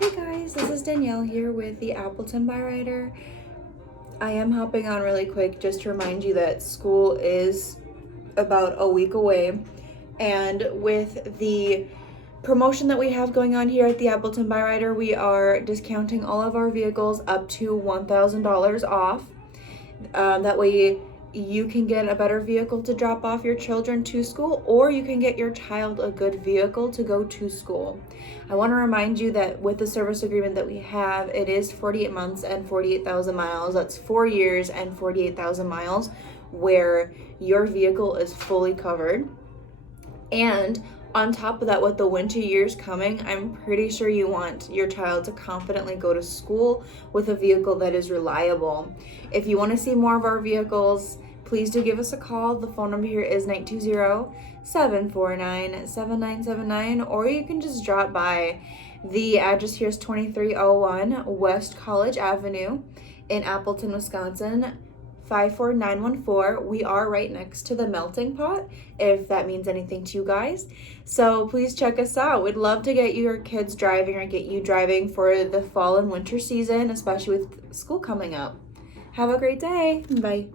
Hey guys, this is Danielle here with the Appleton Byrider. I am hopping on really quick just to remind you that school is about a week away, and with the promotion that we have going on here at the Appleton Byrider, we are discounting all of our vehicles up to $1,000 off. That way you can get a better vehicle to drop off your children to school, or you can get your child a good vehicle to go to school. I want to remind you that with the service agreement that we have, it is 48 months and 48,000 miles. That's 4 years and 48,000 miles where your vehicle is fully covered. And on top of that, with the winter years coming, I'm pretty sure you want your child to confidently go to school with a vehicle that is reliable. If you want to see more of our vehicles, please do give us a call. The phone number here is 920-749-7979, or you can just drop by. The address here is 2301 West College Avenue in Appleton, Wisconsin, 54914. We are right next to the melting pot, if that means anything to you guys. So please check us out. We'd love to get your kids driving or get you driving for the fall and winter season, especially with school coming up. Have a great day. Bye.